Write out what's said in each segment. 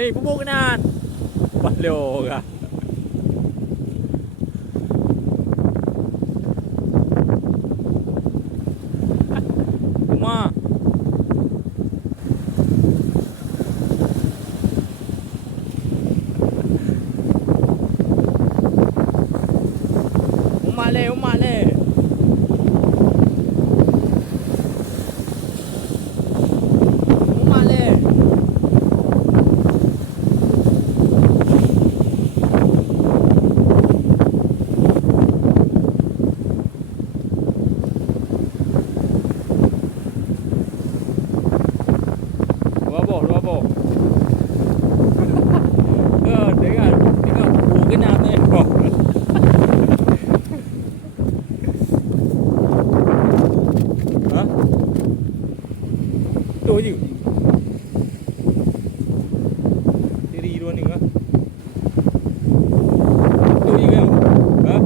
Nih pupuk kanan. Balok kah. Rumah. Umak le. Umak le. Dua boh. Dengar pupuk kanan tu. Ha? Tu je. Diri dua ni kah? Tu je kah? Ha?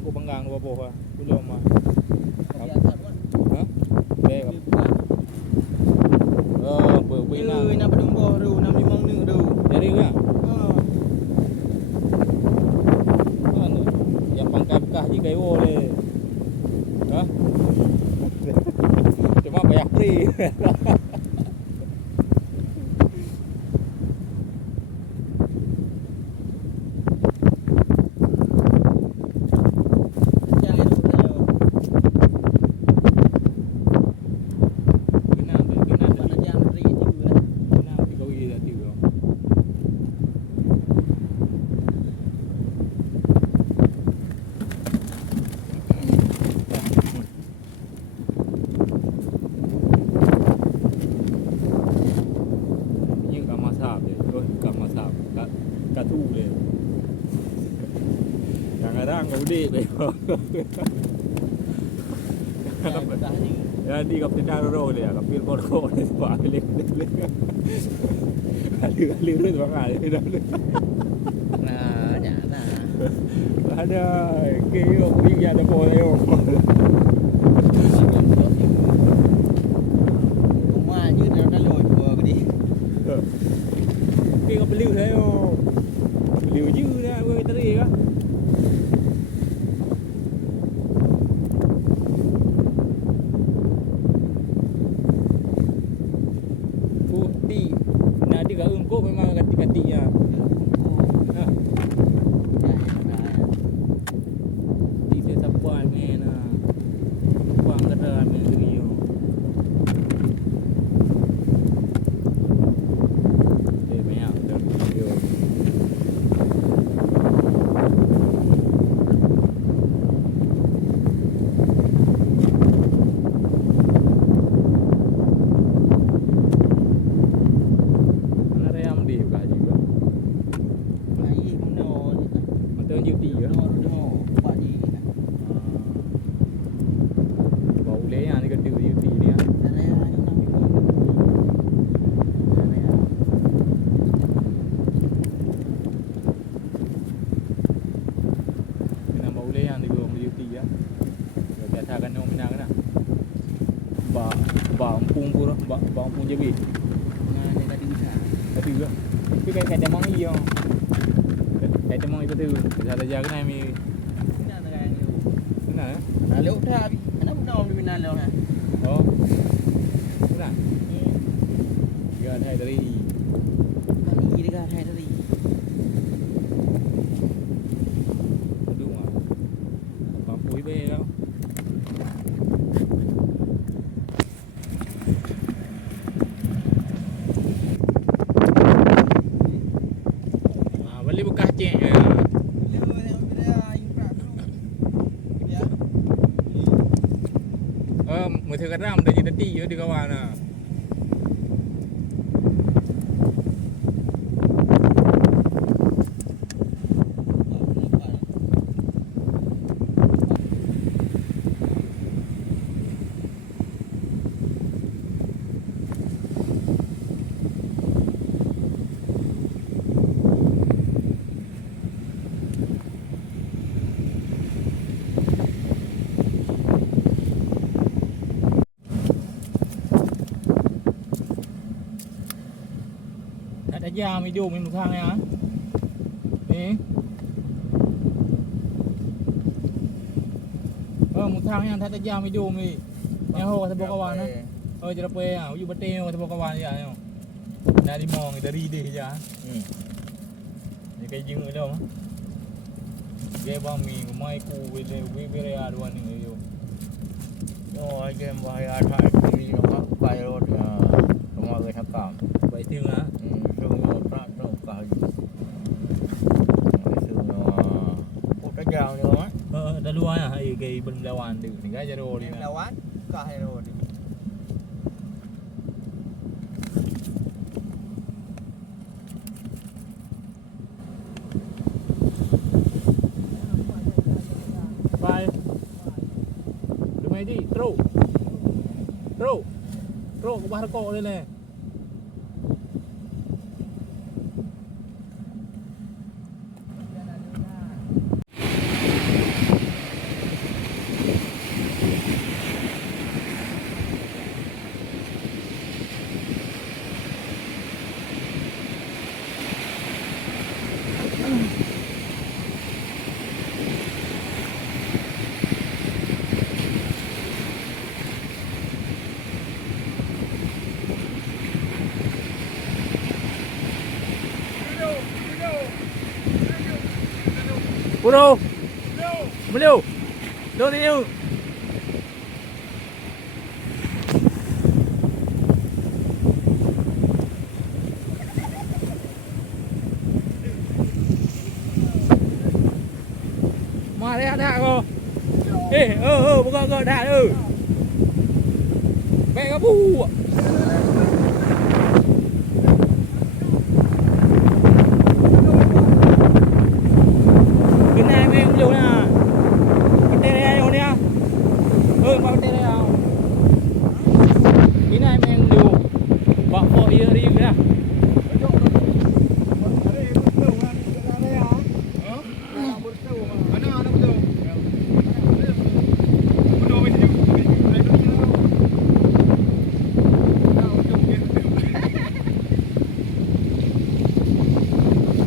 Aku panggang dua boh lah. Belum mah. Ha? Baik. Oh, berbina. Nak berdumbah tu, nak memang ni tu. Jadi ke? Ha. Mana? Yang pangkai bekas je kai boleh. Ha? Cuma payah free. Kat tu boleh. Kadang-kadang udik tengok. Dah ni. Jadi kau tidak roro dia, kau pil korko ni sebab kali. Kali tu bang ali dah. Nah, jangan. Ada ke yo pergi ada boleh yo. Rumah je dah loj gua tadi. Ke kau beli saya yo. Beli je dah gua tadi kah? Nanti kat engkau memang kati-katinya. Ha. Di saya sapuan men. Buang kada men rio. Banyak dah video. Duty ke? Pak ni. Bau le yang ni ke duty ni ah. Kena bau le yang ni ke duty ya. Biasa kan orang Minang kan. Ba empung pun ba empung je bi. Nah, ni tadi bisa. Tapi ke. Tapi kan dia mang iyo. Cái mong itu tu, jadi jaga ni mi. Mana nak yang ni? Mana? Nah, lewat dah abi. Mana pun orang di Minan lewat nah. Oh. Mana? Dia ada dari. Ini dekat hai tadi. Đúng rồi. Còn cuối bê đâu. Beli bekas cek je. Mười thứ kadang dah jadi ti di kawan ah. saja hidup ni musang ya. Ni. Musang yang tak saja hidup ni. Yang ho kata kawan ah. Jerape ah, uju betul kata kawan ya. Dari mong dari dia je. Ni kai jing dah. Dia bang mi mai ku we bere aduan ni yo. Yo ai game bahaya thai ni nó bay rồi nó người thằng cam Vậy tiêu hả? sương nó ra nó cả sương nó một cái dao nữa á Dah luar ah cái bên lawan được ni cái jaro đi. Lawan ka hero ni. Bye. Dumai di, teruk. Teruk. Teruk ke bahar kok ni leh. Bro. Beliau. Đâu đi yêu. Mà đây đã cô. Ê, bukan đã Mẹ cái bu.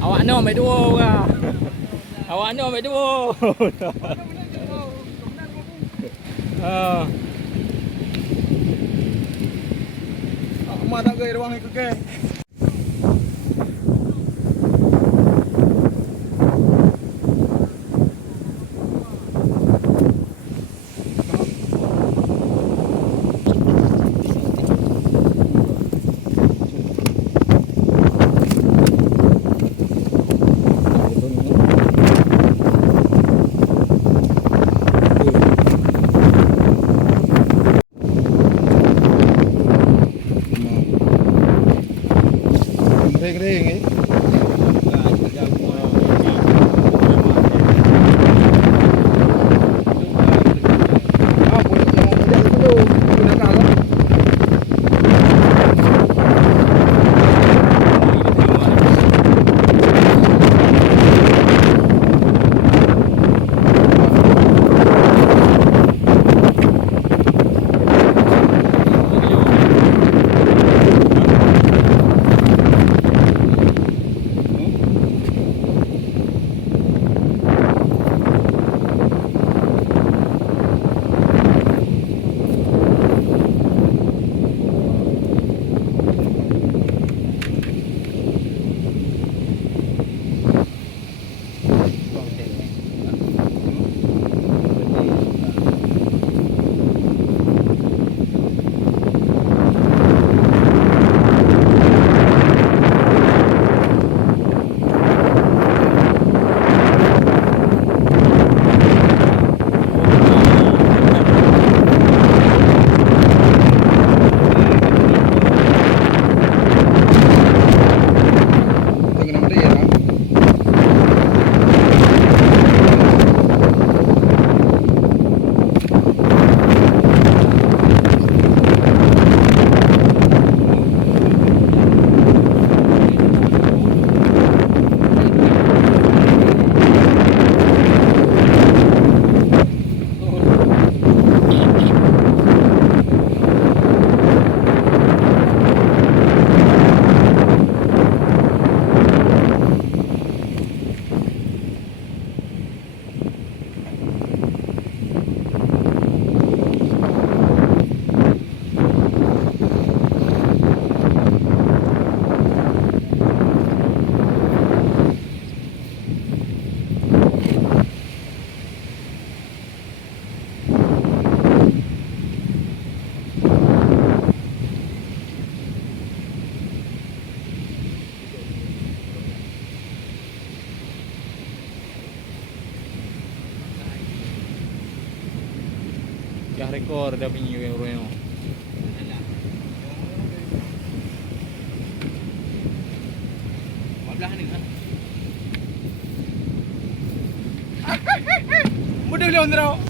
Awak no mai dua orang. Awak no mai dua. Aku mah tak gaya ruang ni ke. kering ấy. rekor dah bunyi orang. Belah ni kan. Mudah dia ondra.